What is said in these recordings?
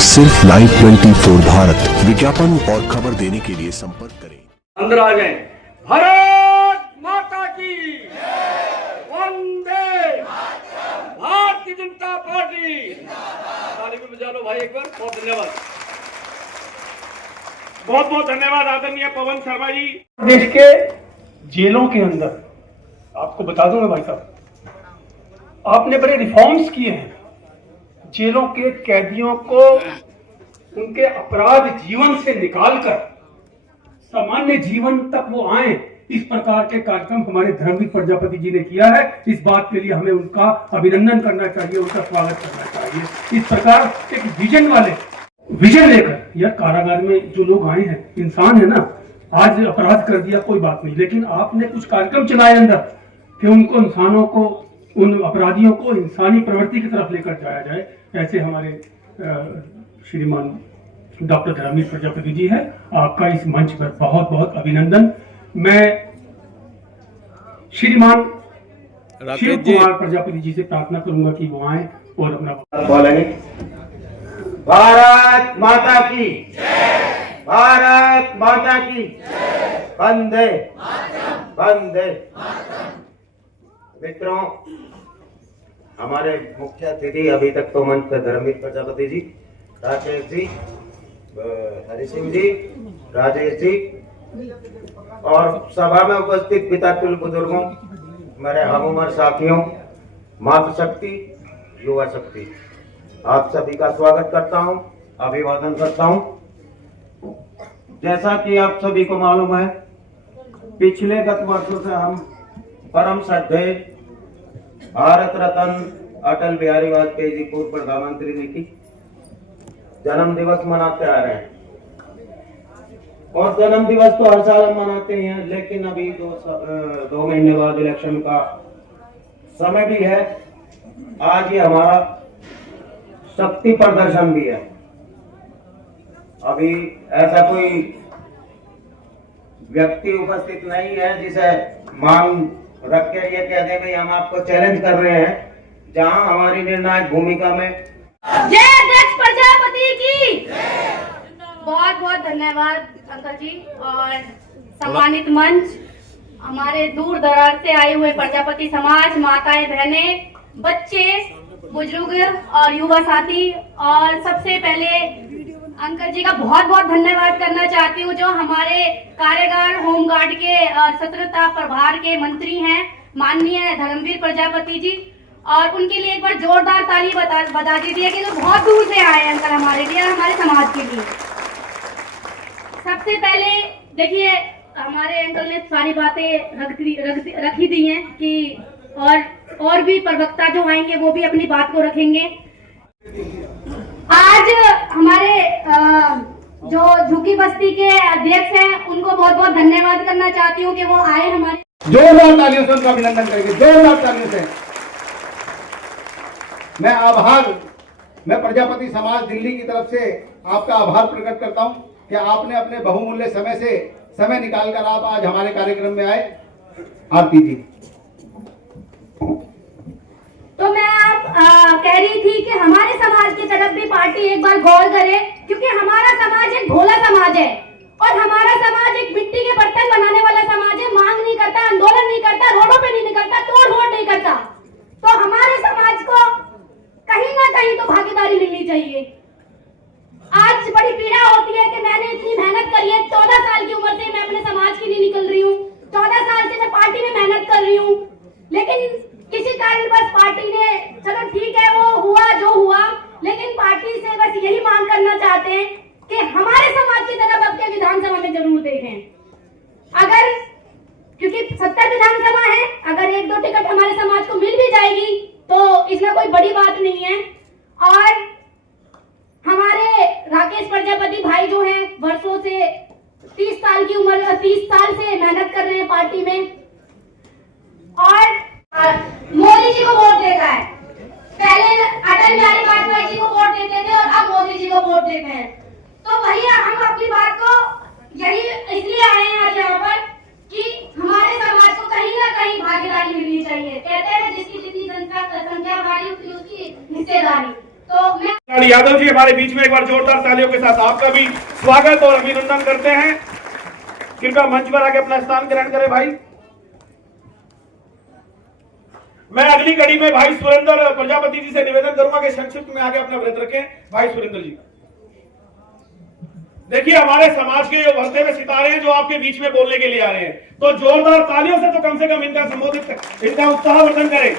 सिर्फ लाइव 24 भारत विज्ञापन और खबर देने के लिए संपर्क करें। अंदर आ जाए। भारत माता की वंदे भारतीय जनता पार्टी। ताली भी बजा लो भाई एक बार। बहुत धन्यवाद, बहुत बहुत धन्यवाद आदरणीय पवन शर्मा जी। देश के जेलों के अंदर आपको बता दूंगा भाई साहब, आपने बड़े रिफॉर्म्स किए हैं। जेलों के कैदियों को उनके अपराध जीवन से निकालकर सामान्य जीवन तक वो आए, इस प्रकार के कार्यक्रम हमारे धर्मवीर प्रजापति जी ने किया है। इस बात के लिए हमें उनका अभिनंदन करना चाहिए, उनका स्वागत करना चाहिए। इस प्रकार एक विजन लेकर यह कारागार में जो लोग आए हैं, इंसान है ना, आज अपराध कर दिया कोई बात नहीं, लेकिन आपने कुछ कार्यक्रम चलाए अंदर कि उनको इंसानों को, उन अपराधियों को इंसानी प्रवृत्ति की तरफ लेकर जाया जाए। ऐसे हमारे श्रीमान डॉक्टर धर्मवीर प्रजापति जी है। आपका इस मंच पर बहुत बहुत अभिनंदन। मैं श्रीमान शिव कुमार प्रजापति जी से प्रार्थना करूंगा कि वो आए और अपना बोलेंगे। भारत माता की, भारत माता की, वंदे वंदे। मित्रों, हमारे मुख्य अतिथि अभी तक तो मंच पर धर्मवीर प्रजापति जी, राकेश जी, हरि सिंह जी, राजेश जी और सभा में उपस्थित पितातुल्य बुजुर्गों, मेरे हम उम्र साथियों, मातृशक्ति, युवा शक्ति, आप सभी का स्वागत करता हूं, अभिवादन करता हूं। जैसा कि आप सभी को मालूम है, पिछले गत वर्षों से हम परम श्रद्धेय भारत रत्न अटल बिहारी वाजपेयी जी पूर्व प्रधानमंत्री जी की जन्म दिवस मनाते आ रहे हैं। और जन्म दिवस तो हर साल हम मनाते हैं, लेकिन अभी दो महीने बाद इलेक्शन का समय भी है। आज ये हमारा शक्ति प्रदर्शन भी है। अभी ऐसा कोई व्यक्ति उपस्थित नहीं है जिसे मांग रख के ये कह दे भाई हम आपको चैलेंज कर रहे हैं, जहां हमारी निर्णायक भूमिका में जय अध्यक्ष प्रजापति की। बहुत बहुत धन्यवाद अंकल जी और सम्मानित मंच, हमारे दूर दराज से आए हुए प्रजापति समाज, माताएं, बहनें, बच्चे, बुजुर्ग और युवा साथी। और सबसे पहले अंकल जी का बहुत बहुत धन्यवाद करना चाहती हूँ, जो हमारे कारागार होमगार्ड के सतर्कता प्रभार के मंत्री हैं, माननीय धर्मवीर प्रजापति जी। और उनके लिए एक बार जोरदार ताली बता दीजिए कि जो बहुत दूर से आए हैं अंकल हमारे लिए, हमारे समाज के लिए। सबसे पहले देखिए, हमारे अंकल ने सारी बातें रख ही दी हैं कि और भी प्रवक्ता जो आएंगे वो भी अपनी बात को रखेंगे। आज हमारे जो झुग्गी बस्ती के अध्यक्ष हैं, उनको बहुत बहुत धन्यवाद करना चाहती हूँ कि वो आए हमारे। जोरदार तालियों से उनका अभिनंदन करेंगे, जोरदार तालियों से। मैं प्रजापति समाज दिल्ली की तरफ से आपका आभार प्रकट करता हूं कि आपने अपने बहुमूल्य समय निकालकर आप आज हमारे कार्यक्रम में आए। आरती जी। तो मैं आप कह रही थी कि हमारे समाज की तरफ भी पार्टी एक बार गौर करे, क्योंकि हमारा समाज एक भोला समाज है और हमारा समाज एक मिट्टी के बर्तन बनाने वाला समाज है। मांग नहीं करता, आंदोलन नहीं करता, रोडों पे नहीं निकलता, तोड़ फोड़ नहीं करता। तो हमारे समाज को कहीं ना कहीं तो भागीदारी मिलनी चाहिए। आज बड़ी पीड़ा होती है कि मैंने इतनी मेहनत करी है, 14 साल की उम्र से मैं अपने समाज के लिए निकल रही हूँ, 14 साल से मैं पार्टी में मेहनत कर रही हूँ, लेकिन किसी कारण बस पार्टी ने, चलो ठीक है वो हुआ जो हुआ, लेकिन पार्टी से बस यही मांग करना चाहते हैं कि हमारे समाज की तरफ अब के विधानसभा में जरूर देखें। अगर, क्योंकि 70 विधानसभा है, अगर 1-2 टिकट हमारे समाज को मिल भी जाएगी तो इसमें कोई बड़ी बात नहीं है। और हमारे राकेश प्रजापति भाई जो हैं, वर्षों से 30 साल की उम्र, 30 साल से मेहनत कर रहे हैं पार्टी में और मोदी जी को वोट देता है। पहले अटल बिहारी वाजपेयी जी को वोट देते थे और अब मोदी जी को वोट देते हैं। तो भैया हम अपनी बात को यही इसलिए आए हैं आज यहाँ पर कि हमारे समाज को कहीं ना कहीं भागीदारी मिलनी चाहिए। कहते हैं जिसकी जितनी संख्या भारी होती है उसकी हिस्सेदारी। तो मैं यादव जी हमारे बीच में एक बार जोरदार तालियों के साथ आपका भी स्वागत और अभिनंदन करते हैं। कृपया मंच पर आके अपना स्थान ग्रहण करें भाई। मैं अगली कड़ी में भाई सुरेंद्र प्रजापति जी से निवेदन करूंगा कि संक्षिप्त में आगे अपना व्रत रखें। भाई सुरेंद्र जी, देखिए हमारे समाज के जो भरते हुए सितारे हैं जो आपके बीच में बोलने के लिए आ रहे हैं, तो जोरदार तालियों से तो कम से कम इनका संबोधित इनका उत्साहवर्धन करें।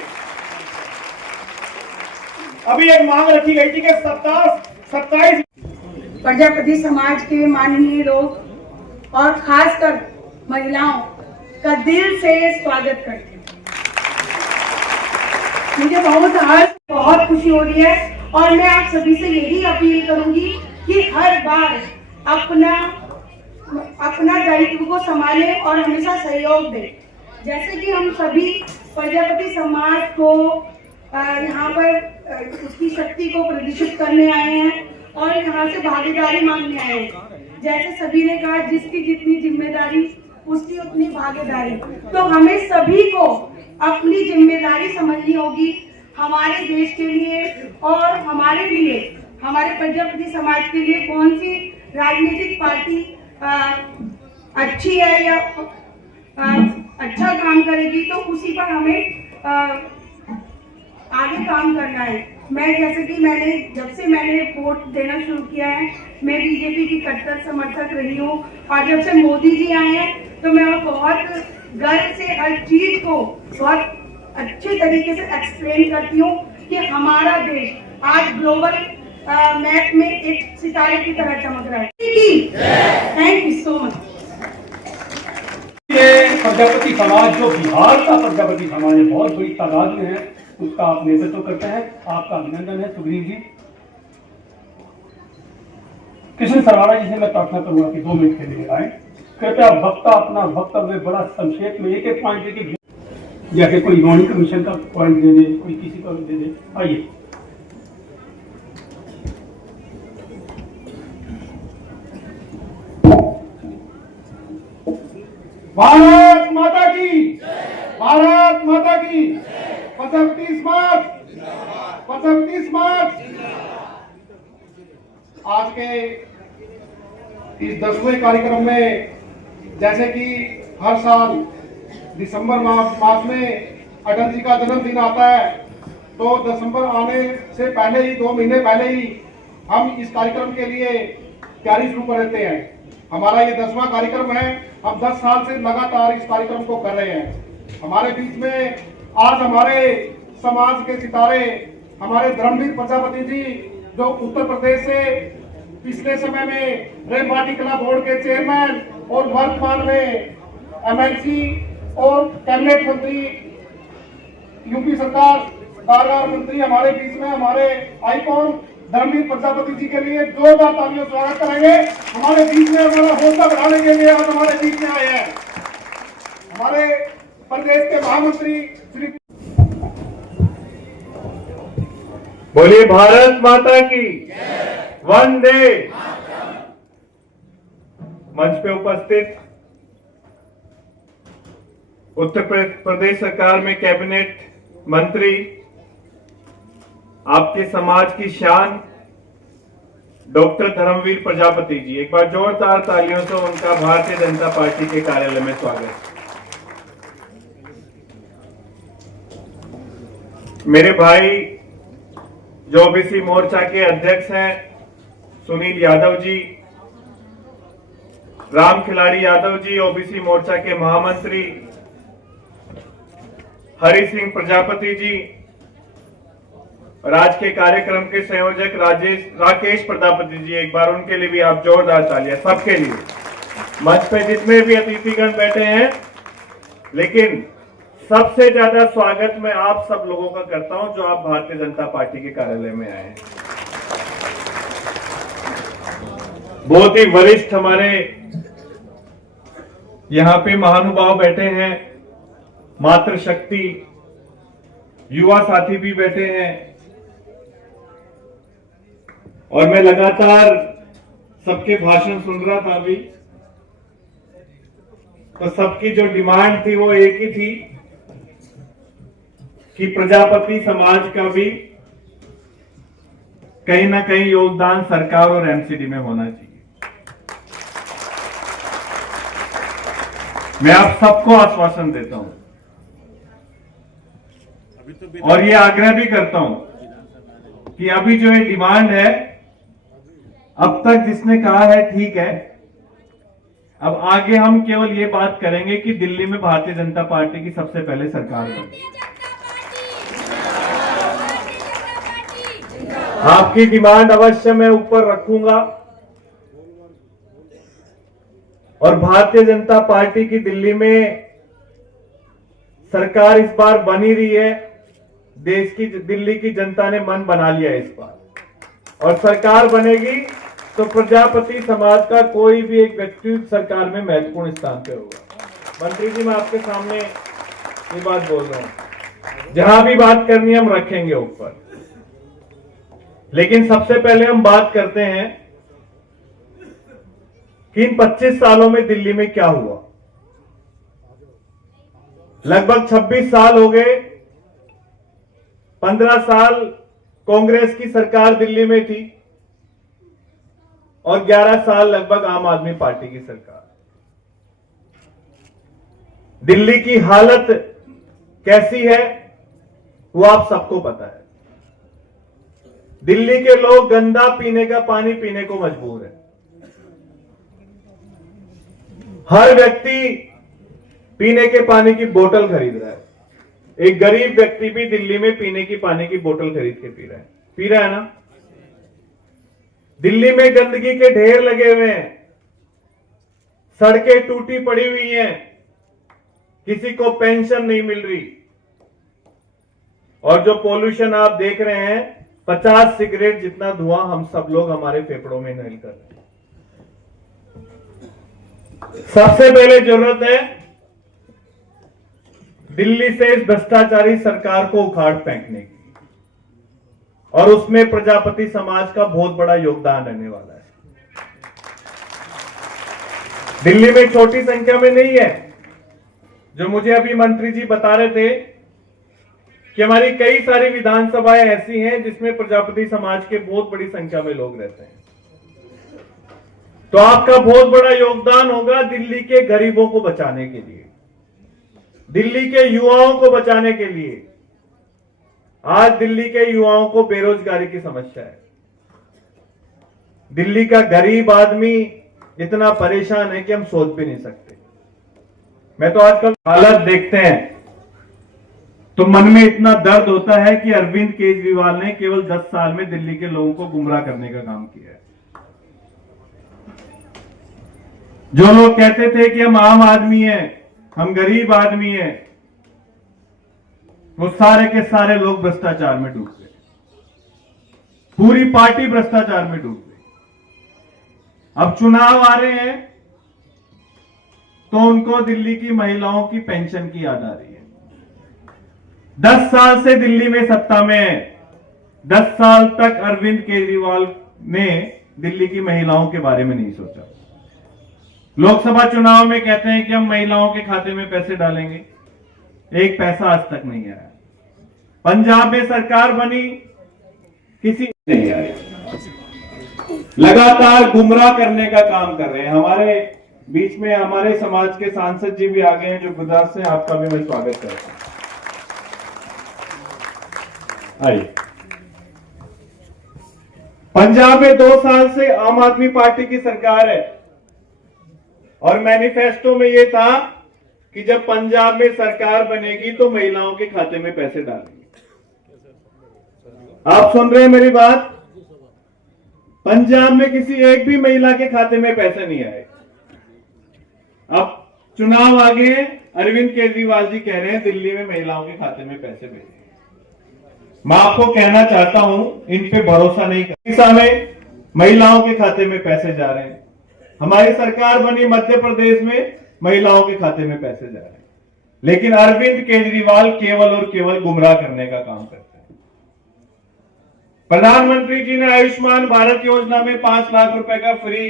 अभी एक मांग रखी गई थी कि 27 प्रजापति समाज के माननीय लोग और खासकर महिलाओं का दिल से स्वागत करते हैं। मुझे बहुत खुशी हो रही है और मैं आप सभी से यही अपील करूंगी कि हर बार अपना दायित्व को संभालें और हमेशा सहयोग दें। जैसे कि हम सभी प्रजापति समाज को यहाँ पर उसकी शक्ति को प्रदर्शित करने आए हैं और यहाँ से भागीदारी मांगने आए हैं। जैसे सभी ने कहा, जिसकी जितनी जिम्मेदारी उसकी उतनी भागीदारी। तो हमें सभी को अपनी जिम्मेदारी समझनी होगी हमारे देश के लिए और हमारे लिए, हमारे प्रजापति समाज के लिए कौन सी राजनीतिक पार्टी अच्छी है या अच्छा काम करेगी, तो उसी पर हमें आगे काम करना है। मैं जैसे कि मैंने वोट देना शुरू किया है, मैं बीजेपी की कट्टर समर्थक रही हूँ और जब से मोदी जी आए हैं तो मैं बहुत गर्व से हर चीज को बहुत अच्छे तरीके से एक्सप्लेन करती हूँ कि हमारा देश आज ग्लोबल मैप में एक सितारे की तरह चमक रहा है। Thank you so much. ये प्रजापति समाज जो बिहार का प्रजापति समाज है, बहुत बड़ी तादाद में है, उसका आप नेतृत्व करते हैं। आपका अभिनंदन है सुग्रीव जी। किशन सरवारा जी से मैं प्रार्थना करूंगा कि 2 मिनट के लिए आए। कृपया वक्ता अपना वक्तव्य बड़ा संक्षेप में एक पॉइंट लेके, जैसे कोई इकोनॉमिक कमीशन का पॉइंट दे दे, कोई किसी का दे दे। आइए। भारत माता की, भारत माता की। 25 मार्च आज के इस 10वें कार्यक्रम में, जैसे कि हर साल दिसंबर मास में अटल जी का जन्मदिन आता है, तो दिसंबर आने से पहले ही 2 महीने पहले ही हम इस कार्यक्रम के लिए तैयारी शुरू कर देते हैं। हमारा ये 10वां कार्यक्रम है। हम 10 साल से लगातार इस कार्यक्रम को कर रहे हैं। हमारे बीच में आज हमारे समाज के सितारे, हमारे धर्मवीर प्रजापति जी, जो उत्तर प्रदेश से पिछले समय में रेल वाटिकला बोर्ड के चेयरमैन और वर्तमान में एमएलसी और कैबिनेट मंत्री, यूपी सरकार बार मंत्री हमारे बीच में, हमारे आइकॉन धर्मवीर प्रजापति जी के लिए जोरदार तालियों स्वागत करेंगे। हमारे बीच में हमारा हौसला बढ़ाने के लिए आज हमारे बीच में आए हैं हमारे प्रदेश के महामंत्री श्री। बोलिए भारत माता की, वंदे। मंच पे उपस्थित उत्तर प्रदेश सरकार में कैबिनेट मंत्री, आपके समाज की शान डॉक्टर धर्मवीर प्रजापति जी, एक बार जोरदार तालियों से उनका भारतीय जनता पार्टी के कार्यालय में स्वागत। मेरे भाई जो ओबीसी मोर्चा के अध्यक्ष हैं सुनील यादव जी, राम खिलाड़ी यादव जी ओबीसी मोर्चा के महामंत्री, हरि सिंह प्रजापति जी, और आज के कार्यक्रम के संयोजक राकेश प्रजापति जी, एक बार उनके लिए भी आप जोरदार तालियां सबके लिए। मंच पे जितने भी अतिथिगण बैठे हैं, लेकिन सबसे ज्यादा स्वागत मैं आप सब लोगों का करता हूं जो आप भारतीय जनता पार्टी के कार्यालय में आए हैं। बहुत ही वरिष्ठ हमारे यहां पे महानुभाव बैठे हैं, मातृशक्ति युवा साथी भी बैठे हैं, और मैं लगातार सबके भाषण सुन रहा था अभी, तो सबकी जो डिमांड थी वो एक ही थी कि प्रजापति समाज का भी कहीं ना कहीं योगदान सरकार और एमसीडी में होना चाहिए। मैं आप सबको आश्वासन देता हूं और ये आग्रह भी करता हूं कि अभी जो ये डिमांड है, अब तक जिसने कहा है ठीक है, अब आगे हम केवल ये बात करेंगे कि दिल्ली में भारतीय जनता पार्टी की सबसे पहले सरकार बने। आपकी डिमांड अवश्य मैं ऊपर रखूंगा और भारतीय जनता पार्टी की दिल्ली में सरकार इस बार बनी रही है। देश की, दिल्ली की जनता ने मन बना लिया है इस बार, और सरकार बनेगी तो प्रजापति समाज का कोई भी एक व्यक्ति सरकार में महत्वपूर्ण स्थान पे होगा। मंत्री जी, मैं आपके सामने ये बात बोल रहा हूं, जहां भी बात करनी है हम रखेंगे ऊपर। लेकिन सबसे पहले हम बात करते हैं कि इन 25 सालों में दिल्ली में क्या हुआ। लगभग 26 साल हो गए, 15 साल कांग्रेस की सरकार दिल्ली में थी और 11 साल लगभग आम आदमी पार्टी की सरकार। दिल्ली की हालत कैसी है वो आप सबको पता है। दिल्ली के लोग गंदा पीने का पानी पीने को मजबूर है। हर व्यक्ति पीने के पानी की बोतल खरीद रहा है। एक गरीब व्यक्ति भी दिल्ली में पीने की पानी की बोतल खरीद के पी रहा है ना। दिल्ली में गंदगी के ढेर लगे हुए हैं, सड़कें टूटी पड़ी हुई हैं, किसी को पेंशन नहीं मिल रही, और जो पोल्यूशन आप देख रहे हैं, 50 सिगरेट जितना धुआं हम सब लोग हमारे फेफड़ों में इनहेल कर रहे हैं। सबसे पहले जरूरत है दिल्ली से इस भ्रष्टाचारी सरकार को उखाड़ फेंकने की, और उसमें प्रजापति समाज का बहुत बड़ा योगदान रहने वाला है। दिल्ली में छोटी संख्या में नहीं है, जो मुझे अभी मंत्री जी बता रहे थे कि हमारी कई सारी विधानसभाएं ऐसी हैं जिसमें प्रजापति समाज के बहुत बड़ी संख्या में लोग रहते हैं। तो आपका बहुत बड़ा योगदान होगा दिल्ली के गरीबों को बचाने के लिए, दिल्ली के युवाओं को बचाने के लिए। आज दिल्ली के युवाओं को बेरोजगारी की समस्या है। दिल्ली का गरीब आदमी इतना परेशान है कि हम सोच भी नहीं सकते। मैं तो आजकल हालत देखते हैं तो मन में इतना दर्द होता है कि अरविंद केजरीवाल ने केवल 10 साल में दिल्ली के लोगों को गुमराह करने का काम किया है। जो लोग कहते थे कि हम आम आदमी हैं, हम गरीब आदमी हैं, वो सारे के सारे लोग भ्रष्टाचार में डूब गए। पूरी पार्टी भ्रष्टाचार में डूब गई। अब चुनाव आ रहे हैं तो उनको दिल्ली की महिलाओं की पेंशन की याद आ रही है। 10 साल से दिल्ली में सत्ता में है, 10 साल तक अरविंद केजरीवाल ने दिल्ली की महिलाओं के बारे में नहीं सोचा। लोकसभा चुनाव में कहते हैं कि हम महिलाओं के खाते में पैसे डालेंगे, एक पैसा आज तक नहीं आया। पंजाब में सरकार बनी, किसी नहीं आया। लगातार गुमराह करने का काम कर रहे हैं। हमारे बीच में हमारे समाज के सांसद जी भी आ गए हैं जो गुजरात से, आपका भी मैं स्वागत करता हूं। आइए। पंजाब में 2 साल से आम आदमी पार्टी की सरकार है और मैनिफेस्टो में यह था कि जब पंजाब में सरकार बनेगी तो महिलाओं के खाते में पैसे डालेंगे। आप सुन रहे हैं मेरी बात? पंजाब में किसी एक भी महिला के खाते में पैसे नहीं आए। अब चुनाव आ गए हैं, अरविंद केजरीवाल जी कह रहे हैं दिल्ली में महिलाओं के खाते में पैसे भेजेंगे। मैं आपको कहना चाहता हूं, इन पे भरोसा नहीं कर। दिशा में महिलाओं के खाते में पैसे जा रहे हैं। हमारी सरकार बनी मध्य प्रदेश में, महिलाओं के खाते में पैसे जा रहे हैं। लेकिन अरविंद केजरीवाल केवल और केवल गुमराह करने का काम करते हैं। प्रधानमंत्री जी ने आयुष्मान भारत योजना में 5 लाख रुपए का फ्री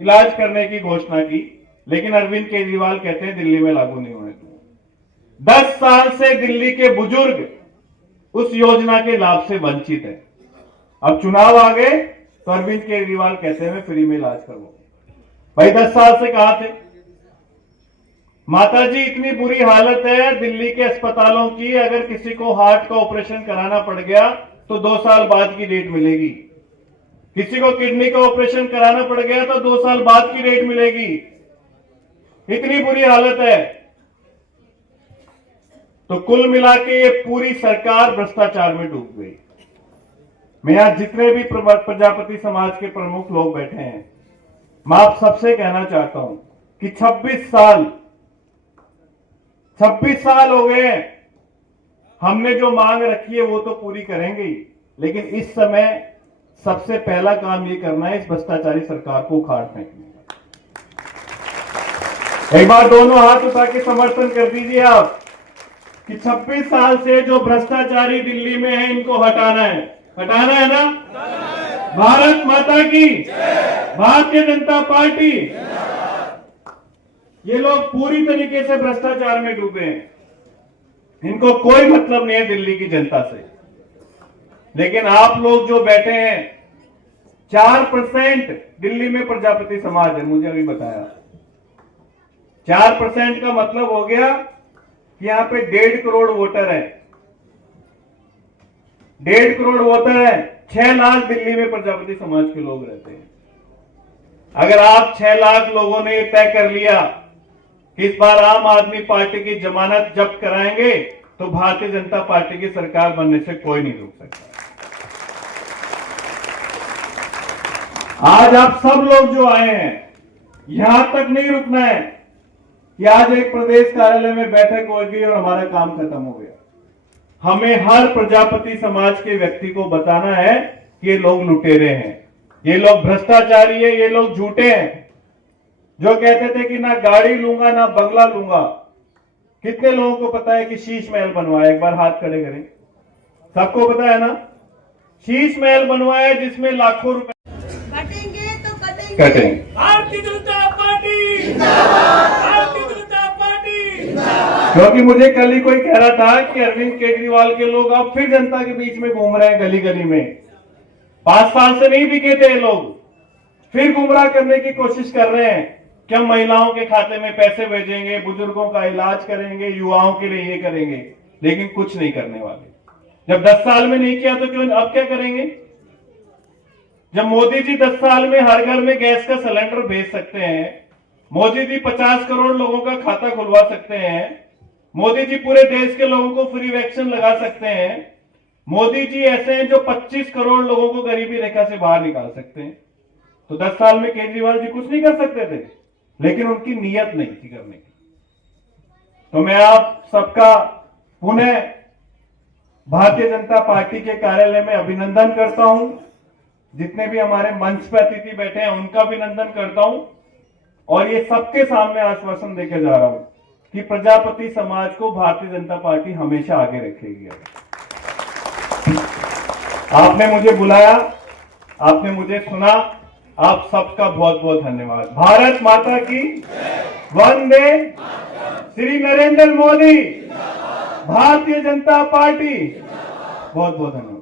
इलाज करने की घोषणा की, लेकिन अरविंद केजरीवाल कहते हैं दिल्ली में लागू नहीं होने दूंगा। 10 साल से दिल्ली के बुजुर्ग उस योजना के लाभ से वंचित है। अब चुनाव आ गए तो अरविंद केजरीवाल कहते हैं मैं फ्री में इलाज करवाऊं। भाई 10 साल से कहां थे? माता जी इतनी बुरी हालत है दिल्ली के अस्पतालों की, अगर किसी को हार्ट का ऑपरेशन कराना पड़ गया तो 2 साल बाद की डेट मिलेगी। किसी को किडनी का ऑपरेशन कराना पड़ गया तो 2 साल बाद की डेट मिलेगी। इतनी बुरी हालत है। तो कुल मिला के ये पूरी सरकार भ्रष्टाचार में डूब गई। मैं आज जितने भी प्रजापति समाज के प्रमुख लोग बैठे हैं, मैं आप सबसे कहना चाहता हूं कि 26 साल हो गए हैं। हमने जो मांग रखी है वो तो पूरी करेंगे ही, लेकिन इस समय सबसे पहला काम ये करना है इस भ्रष्टाचारी सरकार को उखाड़ फेंकने का। एक बार दोनों हाथ उठा के समर्थन कर दीजिए आप कि 26 साल से जो भ्रष्टाचारी दिल्ली में है इनको हटाना है। हटाना है ना? भारत माता की, भारतीय जनता पार्टी। ये लोग पूरी तरीके से भ्रष्टाचार में डूबे हैं। इनको कोई मतलब नहीं है दिल्ली की जनता से। लेकिन आप लोग जो बैठे हैं, 4% दिल्ली में प्रजापति समाज है, मुझे अभी बताया। 4% का मतलब हो गया कि यहां पे 1.5 करोड़ वोटर है। 1.5 करोड़ वोटर है। 6 लाख दिल्ली में प्रजापति समाज के लोग रहते हैं। अगर आप 6 लाख लोगों ने तय कर लिया कि इस बार आम आदमी पार्टी की जमानत जब्त कराएंगे तो भारतीय जनता पार्टी की सरकार बनने से कोई नहीं रोक सकता। आज आप सब लोग जो आए हैं, यहां तक नहीं रुकना है कि आज एक प्रदेश कार्यालय में बैठक हो गई और हमारा काम खत्म हो गया। हमें हर प्रजापति समाज के व्यक्ति को बताना है कि ये लोग लुटेरे हैं, ये लोग भ्रष्टाचारी है, ये लोग झूठे हैं। जो कहते थे कि ना गाड़ी लूंगा ना बंगला लूंगा, कितने लोगों को पता है कि शीश महल बनवाया? एक बार हाथ खड़े करें। सबको पता है ना? शीश महल बनवाया जिसमें लाखों रुपए कटेंगे तो कटेंगे। भारतीय जनता पार्टी जिंदाबाद, भारतीय जनता पार्टी जिंदाबाद। क्योंकि मुझे कल ही कोई कह रहा था कि अरविंद केजरीवाल के लोग अब फिर जनता के बीच में घूम रहे हैं गली गली में। 5 साल से नहीं दिखे थे ये लोग, फिर गुमराह करने की कोशिश कर रहे हैं कि हम महिलाओं के खाते में पैसे भेजेंगे, बुजुर्गों का इलाज करेंगे, युवाओं के लिए ये करेंगे, लेकिन कुछ नहीं करने वाले। जब 10 साल में नहीं किया तो क्यों अब क्या करेंगे? जब मोदी जी 10 साल में हर घर में गैस का सिलेंडर भेज सकते हैं, मोदी जी 50 करोड़ लोगों का खाता खुलवा सकते हैं, मोदी जी पूरे देश के लोगों को फ्री वैक्सीन लगा सकते हैं, मोदी जी ऐसे हैं जो 25 करोड़ लोगों को गरीबी रेखा से बाहर निकाल सकते हैं, तो 10 साल में केजरीवाल जी कुछ नहीं कर सकते थे, लेकिन उनकी नीयत नहीं थी करने की। तो मैं आप सबका पुनः भारतीय जनता पार्टी के कार्यालय में अभिनंदन करता हूं। जितने भी हमारे मंच पर अतिथि बैठे हैं उनका अभिनंदन करता हूं, और ये सबके सामने आश्वासन देकर जा रहा हूं कि प्रजापति समाज को भारतीय जनता पार्टी हमेशा आगे रखेगी। आपने मुझे बुलाया, आपने मुझे सुना, आप सबका बहुत बहुत धन्यवाद। भारत माता की वंदे, श्री नरेंद्र मोदी, भारतीय जनता पार्टी। बहुत बहुत धन्यवाद।